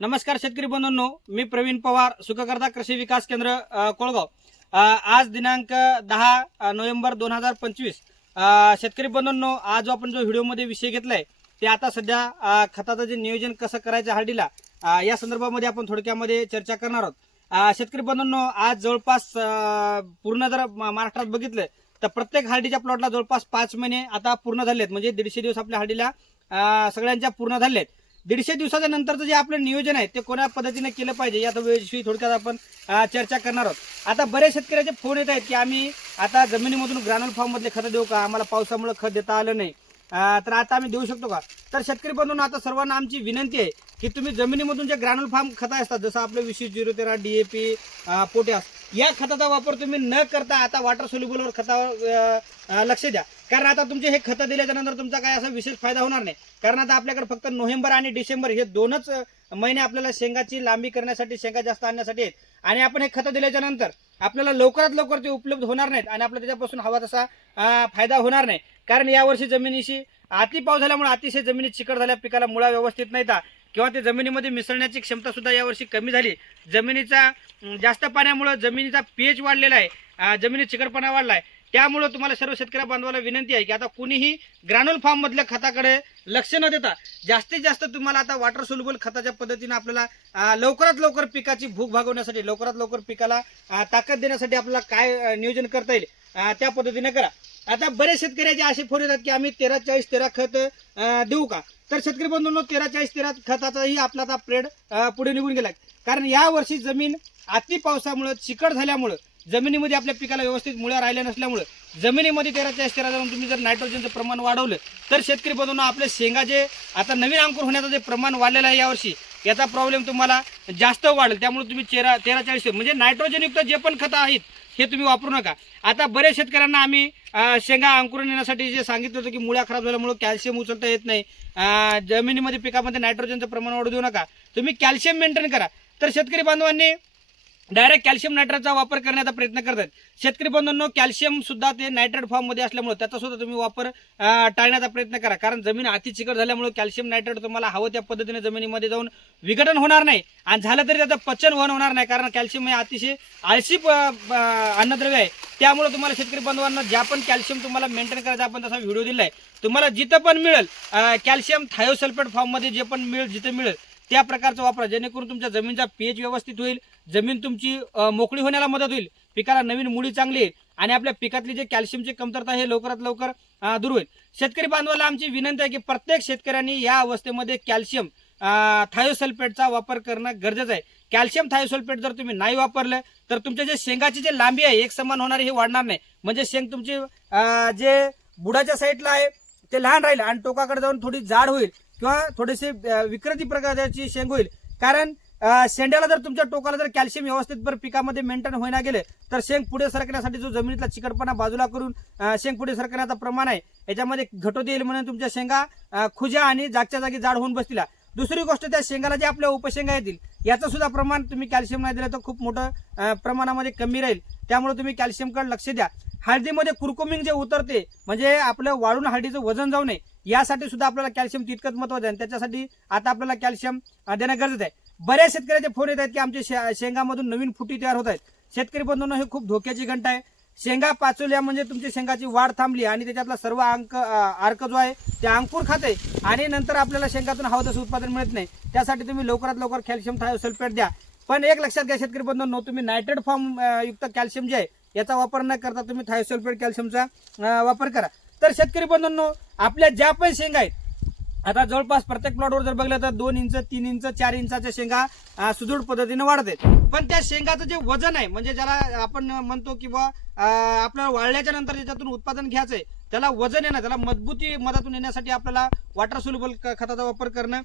नमस्कार शेतकरी बंधूंनो मी प्रवीण पवार सुखकर्ता कृषी विकास केंद्र कोळगाव. आज दिनांक दहा नोव्हेंबर दोन हजार पंचवीस. शेतकरी बंधूंनो आज जो आपण जो व्हिडिओमध्ये विषय घेतलाय ते आता सध्या खताचं जे नियोजन कसं करायचं हळदीला या संदर्भामध्ये आपण थोडक्यामध्ये चर्चा करणार आहोत. शेतकरी बंधूंनो आज जवळपास पूर्ण जर महाराष्ट्रात बघितलं तर प्रत्येक हळदीच्या प्लॉटला जवळपास पाच महिने आता पूर्ण झाले आहेत म्हणजे दीडशे दिवस आपल्या हळदीला सगळ्यांच्या पूर्ण झाले आहेत दीडशे दिवसाच्या नंतरचं जे आपलं नियोजन आहे ते कोणा पद्धतीने केलं पाहिजे या विषयी थोडक्यात आपण चर्चा करणार आहोत. आता बरेच शेतकऱ्याचे फोन येत आहेत की आम्ही आता जमिनीमधून ग्रानल फॉर्ममधले खतं देऊ का? आम्हाला पावसामुळे खत देता आलं नाही. तर आता आम्ही देऊ शकतो का? तर शेतकरी बनवून आता सर्वांना आमची विनंती आहे की तुम्ही जमिनीमधून जे ग्रानल फार्म खतं असतात जसं आपलं विशेष झिरो तेरा डीएपी पोटॅश या खताचा वापर तुम्ही न करता आता वॉटर सोल्युबलवर खतावर लक्ष द्या. कारण आता तुमचे हे खतं दिल्याच्या नंतर तुमचा काय असा विशेष फायदा होणार नाही. कारण आता आपल्याकडे फक्त नोव्हेंबर आणि डिसेंबर हे दोनच महिने आपल्याला शेंगाची लांबी करण्यासाठी शेंगा जास्त आणण्यासाठी आहेत. आणि आपण हे खतं दिल्याच्या नंतर आपल्याला लवकरात लवकर ते उपलब्ध होणार नाहीत आणि आपल्याला त्याच्यापासून हवा तसा फायदा होणार नाही. कारण यावर्षी जमिनीशी अति पाऊस झाल्यामुळे अतिशय जमिनीत चिकट झाल्या पिकाला मुळा व्यवस्थित नाही किंवा ते जमिनीमध्ये मिसळण्याची क्षमता सुद्धा यावर्षी कमी झाली. जमिनीचा जास्त पाण्यामुळं जमिनीचा पीएच वाढलेला आहे. जमिनीत चिकटपणा वाढला आहे त्यामुळं तुम्हाला सर्व शेतकऱ्या बांधवाला विनंती आहे की आता कुणीही ग्रानुल फार्म मधल्या खताकडे लक्ष न देता जास्तीत जास्त तुम्हाला आता वॉटर सोल्युबल खताच्या पद्धतीने आपल्याला लवकरात लवकर पिकाची भूक भागवण्यासाठी लवकरात लवकर पिकाला ताकद देण्यासाठी आपल्याला काय नियोजन करता येईल त्या पद्धतीने करा. आता बरेच शेतकऱ्याचे असे फोन येतात की आम्ही तेरा चाळीस तेरा खत देऊ का? तर शेतकरी बंधूंनो तेरा चाळीस तेरा खताचाही आपला आता प्रेड पुढे निघून गेला कारण या वर्षी जमीन अति पावसामुळं चिकट झाल्यामुळं जमिनीमध्ये आपल्या पिकाला व्यवस्थित मुळ्या राहिल्या नसल्यामुळं जमिनीमध्ये तेरा चाळीस तेरा जाऊन तुम्ही जर नायट्रोजनचं प्रमाण वाढवलं तर शेतकरी बंधूंनो आपले शेंगा जे आता नवीन अंकुर होण्याचं जे प्रमाण वाढलेलं आहे यावर्षी याचा प्रॉब्लेम तुम्हाला जास्त वाढेल. त्यामुळे तुम्ही तेरा तेरा चाळीस म्हणजे नायट्रोजनयुक्त जे पण खतं आहेत हे तुम्ही वापरू नका. आता बरेच शेतकऱ्यांना आम्ही शेंगा अंकुरण येण्यासाठी जे सांगितलं होतं की मुळ्या खराब झाल्यामुळे कॅल्शियम उचलता येत नाही जमिनीमध्ये पिकामध्ये नायट्रोजनचं प्रमाण वाढू देऊ नका. तुम्ही कॅल्शियम मेंटेन करा. तर शेतकरी बांधवांनी डायरेक्ट कॅल्शियम नायट्रेटचा वापर करण्याचा प्रयत्न करतात. शेतकरी बंधूंनो कॅल्शियम सुद्धा ते नायट्रेट फॉर्ममध्ये असल्यामुळे त्याचा सुद्धा तुम्ही वापर टाळण्याचा प्रयत्न करा. कारण जमीन अति चिकट झाल्यामुळे कॅल्शियम नायट्रेट तुम्हाला हवं त्या पद्धतीने जमिनीमध्ये जाऊन विघटन होणार नाही. आणि झालं तरी त्याचं पचन वहन होणार नाही कारण कॅल्शियम हे अतिशय आळशी प- अन्नद्रव्य आहे. त्यामुळे तुम्हाला शेतकरी बांधवांना ज्या पण कॅल्शियम तुम्हाला मेंटेन करायचा आपण तसा व्हिडिओ दिलाय तुम्हाला जिथं पण मिळेल कॅल्शियम थायोसल्फेट फॉर्ममध्ये जे पण मिळेल जिथं मिळेल त्या प्रकारचा वापरा जेणेकरून तुमच्या जमीनचा पीएच व्यवस्थित होईल जमीन तुमची मोकळी होण्याला मदत होईल. पिकाला नवीन मुळी चांगली आणि आपल्या पिकातली जे कॅल्शियमची कमतरता हे लवकरात लवकर दूर होईल. शेतकरी बांधवाला आमची विनंती आहे की प्रत्येक शेतकऱ्यांनी या अवस्थेमध्ये कॅल्शियम थायोसल्फेटचा वापर करणं गरजेचं आहे. कॅल्शियम थायोसल्फेट जर तुम्ही नाही वापरलं तर तुमच्या जे शेंगाची जे लांबी आहे एक समान होणारी हे वाढणार नाही. म्हणजे शेंग तुमची जे बुडाच्या साईडला आहे ते लहान राहील आणि टोकाकडे जाऊन थोडी जाड होईल किंवा थोडीशी विकृती प्रकारची शेंग होईल. कारण शेंड्याला जर तुमच्या टोकाला जर कॅल्शियम व्यवस्थित बरं पिकामध्ये मेंटेन होईना गेले तर शेंग पुढे सरकण्यासाठी जो जमिनीतला चिकटपणा बाजूला करून शेंग पुढे सरकण्याचं प्रमाण आहे याच्यामध्ये घटोती येईल म्हणून तुमच्या शेंगा खुज्या आणि जागच्या जागी जाड होऊन बसतील. दुसरी गोष्ट त्या शेंगाला जे आपल्या उपशेंगा येतील याचं सुद्धा प्रमाण तुम्ही कॅल्शियम नाही दिलं तर खूप मोठं प्रमाणामध्ये कमी राहील. त्यामुळे तुम्ही कॅल्शियमकडे लक्ष द्या. हळदीमध्ये कुरकुमिंग जे उतरते म्हणजे आपलं वाढून हळदीचं वजन जाऊ नये यासाठी सुद्धा आपल्याला कॅल्शियम तितकंच महत्वाचं आहे. त्याच्यासाठी आता आपल्याला कॅल्शियम देणं गरजेचं आहे. बऱ्याच शेतकऱ्याचे फोन येत आहेत की आमच्या शे- शेंगामधून नवीन फुटी तयार होत आहेत. शेतकरी बंधूंनो हे खूप धोक्याची घंटा आहे. शेंगा पाचवल्या म्हणजे तुमची शेंगाची वाढ थांबली आणि त्याच्यातला सर्व अंक अर्क जो आहे ते अंकुर खाते आणि नंतर आपल्याला शेंगातून हवं तसं उत्पादन मिळत नाही. त्यासाठी तुम्ही लवकरात लवकर कॅल्शियम थायोसल्फेट द्या. पण एक लक्षात घ्या शेतकरी बंधूंनो तुम्ही नायट्रेट फॉर्म युक्त कॅल्शियम जे आहे याचा वापर न करता तुम्ही थायोसल्फेट कॅल्शियमचा वापर करा. तर शेतकरी बंधूंनो आपल्या ज्या पण शेंगा आहेत आता जवळपास प्रत्येक प्लॉटवर जर बघलं तर दोन इंच तीन इंच चार इंचाच्या शेंगा सुदृढ पद्धतीने वाढत आहेत. पण त्या शेंगाचं जे वजन आहे म्हणजे ज्याला आपण म्हणतो की बा आपल्याला वाळल्याच्या नंतर त्याच्यातून उत्पादन घ्यायचं आहे त्याला वजन येणं त्याला मजबूती मधातून येण्यासाठी आपल्याला वॉटर सोल्युबल खताचा वापर करणं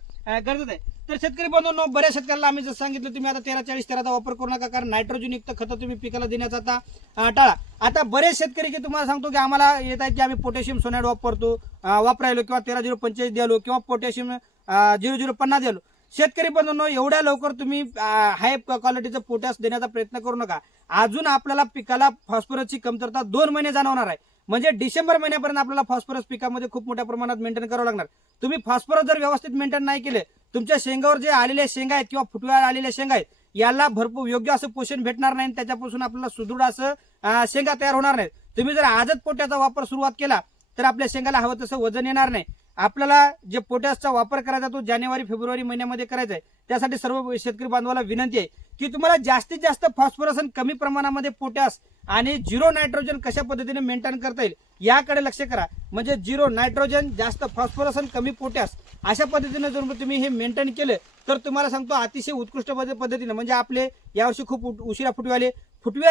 गरजेचं आहे. तर शेतकरी बंधूंनो बऱ्याच शेतकऱ्याला आम्ही जसं सांगितलं तुम्ही आता तेरा चाळीस तेराचा वापर करू नका कारण नायट्रोजनयुक्त खतं तुम्ही पिकाला देण्याचा आता टाळा. आता बरेच शेतकरी की तुम्हाला सांगतो की आम्हाला येत आहे की आम्ही पोटॅशियम सोनाईड वापरतो वापरायलो किंवा तेरा झिरो पंचेचाळीस द्यालो किंवा पोटॅशियम झिरो झिरो पन्नास द्यालो शेतकरी बंधूंनो एवढ्या लवकर तुम्ही हाय क्वालिटीचं पोटॅश देण्याचा प्रयत्न करू नका. अजून आपल्याला पिकाला फॉस्फरसची कमतरता दोन महिने जाणवणार आहे. म्हणजे डिसेंबर महिन्यापर्यंत आपल्याला फॉस्फरस पिकामध्ये खूप मोठ्या प्रमाणात मेंटेन करावं लागणार. तुम्ही फॉस्फरस जर व्यवस्थित मेंटेन नाही केले तुमच्या शेंगावर जे आलेले शेंगा आहेत किंवा फुटव्याला आलेल्या शेंगा आहेत याला भरपूर योग्य असं पोषण भेटणार नाही आणि त्याच्यापासून आपल्याला सुदृढ असं शेंगा तयार होणार नाहीत. तुम्ही जर आजच पोट्याचा वापर सुरुवात केला तर आपल्या शेंगाला हवं तसं वजन येणार नाही. आपल्याला जे पोटॅशचा वापर करायचा तो जानेवारी फेब्रुवारी महिन्यामध्ये करायचा आहे. त्यासाठी सर्व शेतकरी बांधवाला विनंती आहे की तुम्हाला जास्तीत जास्त फॉस्फरस आणि कमी प्रमाणामध्ये पोटॅश आणि झिरो नायट्रोजन कशा पद्धतीने मेंटेन करता येईल याकडे लक्ष करा. म्हणजे झिरो नायट्रोजन जास्त फॉस्फरस आणि कमी पोटॅश अशा पद्धतीने जर तुम्ही हे मेंटेन केलं तर तुम्हाला सांगतो अतिशय उत्कृष्ट पद्धतीने. म्हणजे आपले यावर्षी खूप उशिरा फुटवे आले.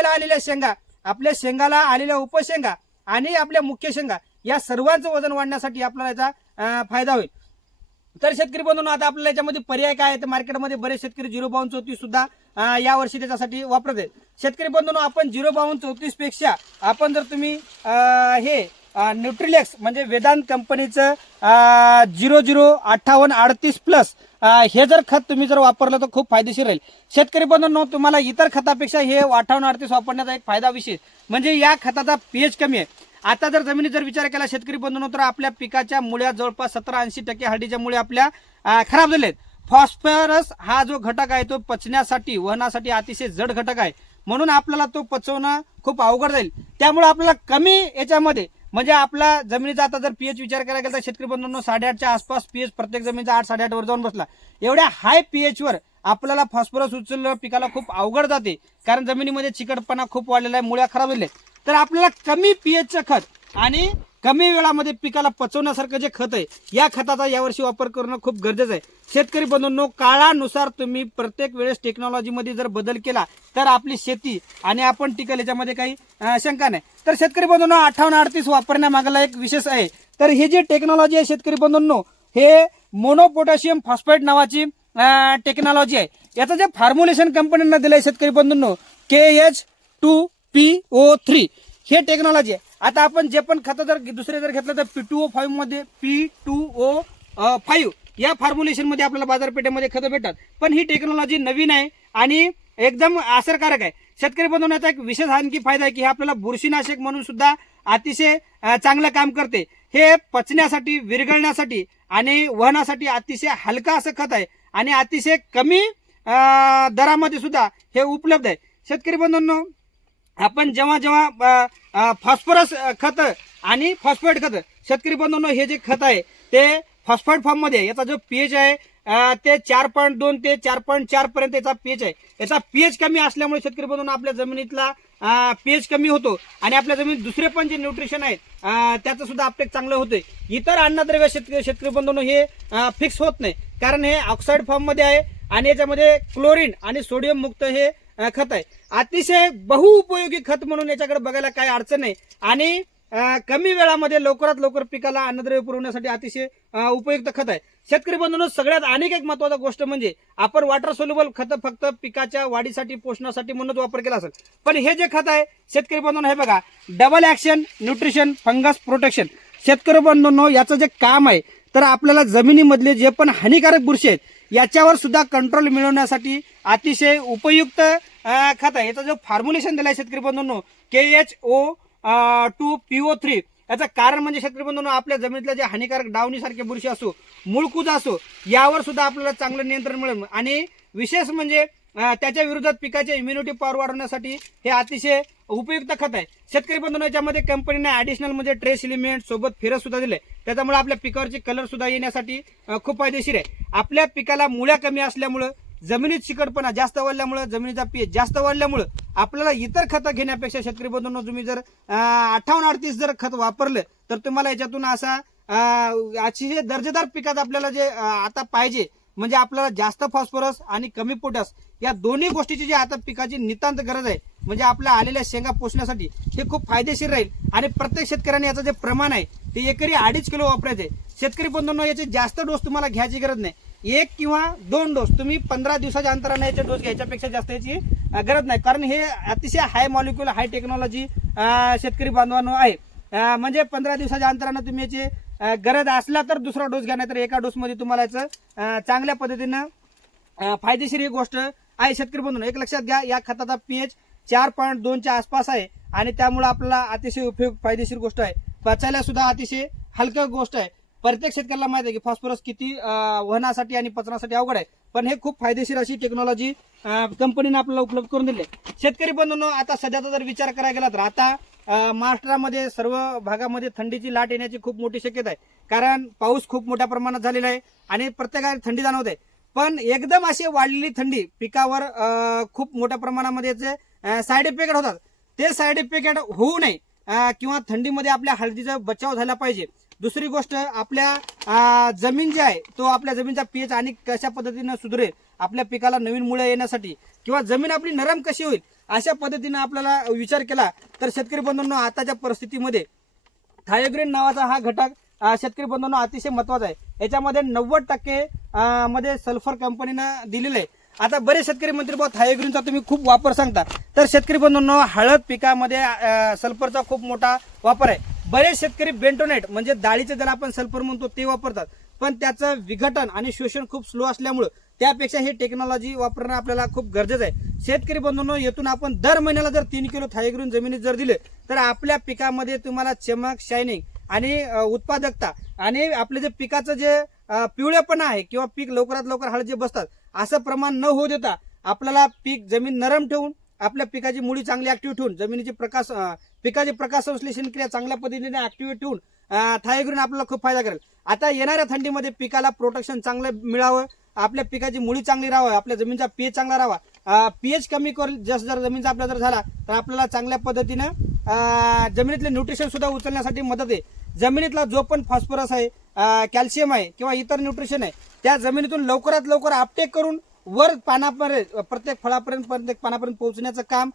आलेल्या शेंगा आपल्या शेंगाला आलेल्या उपशेंगा आणि आपल्या मुख्य शेंगा या सर्वांचं वजन वाढण्यासाठी आपल्याला याचा फायदा होईल. तर शेतकरी बंधून आता आपल्याला याच्यामध्ये पर्याय काय आहे? तर मार्केटमध्ये बरेच शेतकरी झिरो बावन्न चौतीस सुद्धा या यावर्षी त्याच्यासाठी वापरत आहेत. शेतकरी बंधूंनो आपण झिरो बावन्न चौतीसपेक्षा आपण जर तुम्ही हे न्यूट्रिलेक्स म्हणजे वेदांत कंपनीचं झिरो झिरो अठ्ठावन्न अडतीस प्लस हे जर खत तुम्ही जर वापरलं तर खूप फायदेशीर राहील. शेतकरी बंधूंनो तुम्हाला इतर खतापेक्षा हे अठ्ठावन्न अडतीस वापरण्याचा एक फायदा विशेष. म्हणजे या खताचा पीएच कमी आहे. आता जर जमिनीत जर विचार केला शेतकरी बंधून तर आपल्या पिकाच्या मुळ्या जवळपास सतरा ऐंशी टक्के हळदीच्या मुळे आपल्या खराब झालेत. फॉस्फरस हा जो घटक आहे तो पचण्यासाठी वहनासाठी अतिशय जड घटक आहे. म्हणून आपल्याला तो पचवणं खूप अवघड जाईल. त्यामुळे आपल्याला कमी याच्यामध्ये म्हणजे आपला जमिनीचा आता जर पीएच विचार करायला गेला तर शेतकरी बंधूंनो साडेआठच्या आसपास पीएच प्रत्येक जमिनीचा आठ साडेआठ वर जाऊन बसला. एवढ्या हाय पीएच वर आपल्याला फॉस्फरस उचललं पिकाला खूप अवघड जाते. कारण जमिनीमध्ये चिकटपणा खूप वाढलेला आहे मुळ्या खराब झाले तर आपल्याला कमी पीएचचं खत आणि कमी वेळामध्ये पिकाला पचवण्यासारखं जे खत आहे या खताचा यावर्षी वापर करणं खूप गरजेचं आहे. शेतकरी बंधूंनो काळानुसार तुम्ही प्रत्येक वेळेस टेक्नॉलॉजीमध्ये जर बदल केला तर आपली शेती आणि आपण टिकल याच्यामध्ये काही शंका नाही. तर शेतकरी बंधूंनो अठ्ठावन्न अडतीस वापरण्यामागला एक विशेष आहे. तर ही जी टेक्नॉलॉजी आहे शेतकरी बंधूंनो हे मोनोपोटॅशियम फॉस्फेट नावाची टेक्नॉलॉजी आहे. याचं जे फॉर्म्युलेशन कंपनीनं दिलंय शेतकरी बंधूंनो K H two P O three. हे टेक्नॉलॉजी आहे. आता आपण जे पण खतं जर दुसरे जर घेतलं तर पी टू ओ फाईव्हमध्ये पी टू ओ फाईव्ह. या फॉर्म्युलेशनमध्ये आपल्याला बाजारपेठेमध्ये खतं भेटतात. पण ही टेक्नॉलॉजी नवीन आहे आणि एकदम असरकारक आहे. शेतकरी बनवण्याचा एक विशेष आणखी फायदा आहे की हे आपल्याला बुरशीनाशक म्हणून सुद्धा अतिशय चांगलं काम करते. हे पचण्यासाठी विरघळण्यासाठी आणि वहनासाठी अतिशय हलका असं खत आहे आणि अतिशय कमी दरामध्ये सुद्धा हे उपलब्ध आहे. शेतकरी बंधूंनो आपण जेव्हा जेव्हा फॉस्फरस खत आणि फॉस्फेट खत शेतकरी बंधूंनो हे जे खत आहे ते फॉस्फेट फॉर्ममध्ये आहे. याचा जो पीएच आहे ते चार पॉईंट दोन ते चार पॉईंट चार पर्यंत याचा पीएच आहे याचा पीएच कमी असल्यामुळे शेतकरी बंधूंनो आपल्या जमिनीतला पीएच कमी होतो आणि आपल्या जमिनीत दुसरे पण जे न्यूट्रिशन आहेत त्याचं सुद्धा आपटेक चांगलं होते इतर अन्नद्रव्य शेतकरी शेतकरी बंधूंनो हे फिक्स होत नाही कारण हे ऑक्साईड फॉर्ममध्ये आहे आणि याच्यामध्ये क्लोरीन आणि सोडियम मुक्त हे खत आहे. अतिशय बहुउपयोगी खत म्हणून याच्याकडे बघायला काही अडचण नाही. आणि कमी वेळामध्ये लवकरात लवकर पिकाला अन्नद्रव्य पुरवण्यासाठी अतिशय उपयुक्त खत आहे. शेतकरी बंधूंनो सगळ्यात अनेक एक महत्त्वाचा गोष्ट म्हणजे आपण वॉटर सोल्युबल खत फक्त पिकाच्या वाढीसाठी पोषणासाठी म्हणूनच वापर केला असेल. पण हे जे खत आहे शेतकरी बंधूंनो हे बघा double action nutrition fungus protection शेतकरी बंधूंनो याचं जे काम आहे तर आपल्याला जमिनीमधले जे पण हानिकारक बुरशी आहेत याच्यावर सुद्धा कंट्रोल मिळवण्यासाठी अतिशय उपयुक्त खत आहे. याचा जो फॉर्म्युलेशन दिलाय शेतकरी बंधूंनो K H O two P O three याचं कारण म्हणजे शेतकरी बंधूंनो आपल्या जमिनीतल्या जे हानिकारक डावणीसारखे बुरशी असो मुळकूज असो यावर सुद्धा आपल्याला चांगलं नियंत्रण मिळेल. आणि विशेष म्हणजे त्याच्या विरोधात पिकाची इम्युनिटी पॉवर वाढवण्यासाठी हे अतिशय उपयुक्त खत आहे. शेतकरी बंधूंनो याच्यामध्ये कंपनीने ऍडिशनल म्हणजे ट्रेस एलिमेंट सोबत फेरस सुद्धा दिले त्याच्यामुळे आपल्या पिकावरचे कलर सुद्धा येण्यासाठी खूप फायदेशीर आहे. आपल्या पिकाला मुळ्या कमी असल्यामुळं जमिनीत चिकटपणा जास्त वाढल्यामुळं जमिनीचा पीएच जास्त वाढल्यामुळं आपल्याला इतर खतं घेण्यापेक्षा शेतकरी बंधूंना तुम्ही जर अठ्ठावन्न अडतीस जर खत वापरलं तर तुम्हाला याच्यातून असा अतिशय दर्जेदार पिकात आपल्याला जे आता पाहिजे म्हणजे आपल्याला जास्त फॉस्फरस आणि कमी पोटस या दोन्ही गोष्टीची जी आता पिकाची नितांत गरज आहे म्हणजे आपल्या आलेल्या शेंगा पोसण्यासाठी हे खूप फायदेशीर राहील. आणि प्रत्येक शेतकऱ्याने याचं जे प्रमाण आहे ते एकरी अडीच किलो वापरायचे शेतकरी बंधूंना याचे जास्त डोस तुम्हाला घ्यायची गरज नाही. एक किंवा दोन डोस तुम्ही पंधरा दिवसाच्या अंतराने याचे डोस घ्यायच्यापेक्षा जास्त याची गरज नाही. कारण हे अतिशय हाय मॉलिक्युल हाय टेक्नॉलॉजी शेतकरी बांधवांनो आहे. म्हणजे पंधरा दिवसाच्या अंतरानं तुम्ही याचे गरज असला तर दुसरा डोस घ्या नाही तर एका डोसमध्ये तुम्हाला याचं चांगल्या पद्धतीनं फायदेशीर ही गोष्ट आहे शेतकरी बंधून. एक लक्षात घ्या या खताचा पीएच चार पॉईंट दोनच्या आसपास आहे आणि त्यामुळे आपल्याला अतिशय उपयोग फायदेशीर गोष्ट आहे. पचायला सुद्धा अतिशय हलकं गोष्ट आहे. प्रत्येक शेतकऱ्याला माहिती आहे की फॉस्फरस किती वहनासाठी आणि पचनासाठी अवघड आहे. पण हे खूप फायदेशीर अशी टेक्नॉलॉजी कंपनीने आपल्याला उपलब्ध करून दिली शेतकरी बंधूंनो आता सध्याचा जर विचार करायला गेला तर आता महाराष्ट्रामध्ये सर्व भागामध्ये थंडीची लाट येण्याची खूप मोठी शक्यता आहे. कारण पाऊस खूप मोठ्या प्रमाणात झालेला आहे आणि प्रत्येकाला थंडी जाणवते. पण एकदम अशी वाढलेली थंडी पिकावर खूप मोठ्या प्रमाणामध्ये याचे साईड इफेक्ट होतात. ते साईड इफेक्ट होऊ नये किंवा थंडीमध्ये आपल्या हळदीचा बचाव झाला पाहिजे. दुसरी गोष्ट आपल्या जमीन जी आहे तो आपल्या जमीनचा पीएच आणि कशा पद्धतीनं सुधरेल आपल्या पिकाला नवीन मुळे येण्यासाठी किंवा जमीन आपली नरम कशी होईल अशा पद्धतीनं आपल्याला विचार केला तर शेतकरी बंधूंनो आताच्या परिस्थितीमध्ये थायोग्रीन नावाचा हा घटक शेतकरी बंधूंनो अतिशय महत्त्वाचा आहे. याच्यामध्ये नव्वद टक्के मध्ये सल्फर कंपनीनं दिलेलं आहे. आता बरेच शेतकरी मंत्री भाऊ थायोग्रीनचा तुम्ही खूप वापर सांगता. तर शेतकरी बंधूंनो हळद पिकामध्ये सल्फरचा खूप मोठा वापर आहे. बरेच शेतकरी बेंटोनेट म्हणजे डाळीचे ज्याला आपण सल्फर म्हणतो ते वापरतात. पण त्याचं विघटन आणि शोषण खूप स्लो असल्यामुळं त्यापेक्षा ही टेक्नॉलॉजी वापरणं आपल्याला खूप गरजेचं आहे. शेतकरी बंधूंनो येथून आपण दर महिन्याला जर तीन किलो थायग्रीन जमिनीत जर दिले तर आपल्या पिकामध्ये तुम्हाला चमक शायनिंग आणि उत्पादकता आणि आपले जे पिकाचं जे पिवळेपणा आहे किंवा पीक लवकरात लवकर हळद जे बसतात असं प्रमाण न होऊ देता आपल्याला पीक जमीन नरम ठेवून आपल्या पिकाची मुळी चांगली ऍक्टिव्ह ठेवून जमिनीचे प्रकाश पिकाचे प्रकाश संश्लेषण क्रिया चांगल्या पद्धतीने ऍक्टिव्ह ठेवून थायग्रीन आपल्याला खूप फायदा करेल. आता येणाऱ्या थंडीमध्ये पिकाला प्रोटेक्शन चांगलं मिळावं आपल्या पिकाची मुळी चांगली राहावं आपल्या जमिनीचा पीएच चांगला राहावा. पीएच कमी करेल जस जर जमीनचा आपला जर झाला तर आपल्याला चांगल्या पद्धतीनं जमिनीतले न्यूट्रिशन सुद्धा उचलण्यासाठी मदत आहे. जमिनीतला जो पण फॉस्फरस आहे कॅल्शियम आहे किंवा इतर न्यूट्रिशन आहे त्या जमिनीतून लवकरात लवकर अपटेक करून वर पानापर्यंत प्रत्येक फळापर्यंत प्रत्येक पानापर्यंत पोहोचण्याचं काम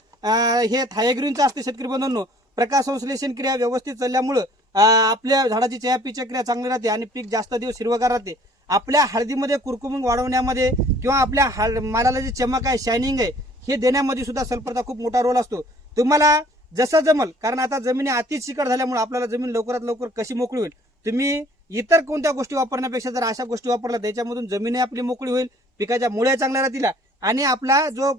हे थायग्रीनचं असते शेतकरी बंधूंनो. प्रकाश संश्लेषण क्रिया व्यवस्थित चालल्यामुळं आपल्या झाडाची चयापीच्या क्रिया चांगली राहते आणि पीक जास्त दिवस हिरवगार राहते. आपल्या हळदीमध्ये कुरकुमिंग वाढवण्यामध्ये किंवा आपल्या हळ मालाला जी चमक आहे शायनिंग आहे हे देण्यामध्ये सुद्धा सल्फरचा खूप मोठा रोल असतो. तुम्हाला जसं जमल कारण आता जमिनी अतिच चिकट झाल्यामुळे आपल्याला जमीन लवकरात लवकर कशी मोकळी होईल? तुम्ही इतर कोणत्या गोष्टी वापरण्यापेक्षा जर अशा गोष्टी वापरल्या त्याच्यामधून जमीन आपली मोकळी होईल पिकाच्या मुळ्या चांगल्या राहतील आणि आपला जो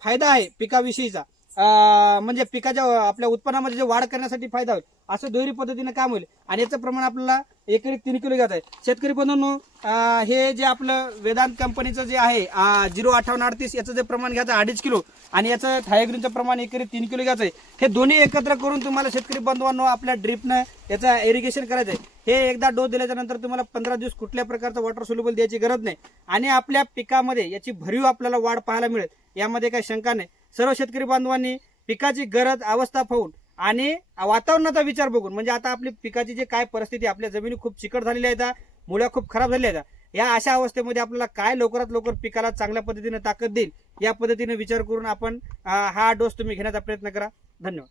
फायदा आहे पिकाविषयीचा म्हणजे पिकाच्या आपल्या उत्पन्नामध्ये जे वाढ करण्यासाठी फायदा होईल असं दोन्ही पद्धतीने काम होईल. आणि याचं प्रमाण आपल्याला एकरी तीन किलो घ्यायचं आहे. शेतकरी बंधूंनो हे जे आपलं वेदांत कंपनीचं जे आहे झिरो अठ्ठावन्न अडतीस याचं जे प्रमाण घ्यायचं अडीच किलो आणि याचं थायग्रीनचं प्रमाण एकरी तीन किलो घ्यायचं आहे. हे दोन्ही एकत्र करून तुम्हाला शेतकरी बंधवांनो आपल्या ड्रिपनं याचं इरिगेशन करायचं आहे. हे एकदा डोस दिल्याच्या नंतर तुम्हाला पंधरा दिवस कुठल्या प्रकारचं वॉटर सोल्युबल द्यायची गरज नाही. आणि आपल्या पिकामध्ये याची भरीव आपल्याला वाढ पाहायला मिळेल. यामध्ये काही शंका नाही. सर्व शेतकरी बांधवांनी पिकाची गरज अवस्था पाहून आणि वातावरणाचा विचार बघून म्हणजे आता आपली पिकाची जी काय परिस्थिती आपल्या जमिनी खूप चिकट झालेल्या आहेत मुळ्या खूप खराब झालेल्या आहेत. या अशा अवस्थेमध्ये आपल्याला काय लवकरात लवकर पिकाला चांगल्या पद्धतीने ताकद देईल या पद्धतीने विचार करून आपण हा डोस तुम्ही घेण्याचा प्रयत्न करा. धन्यवाद.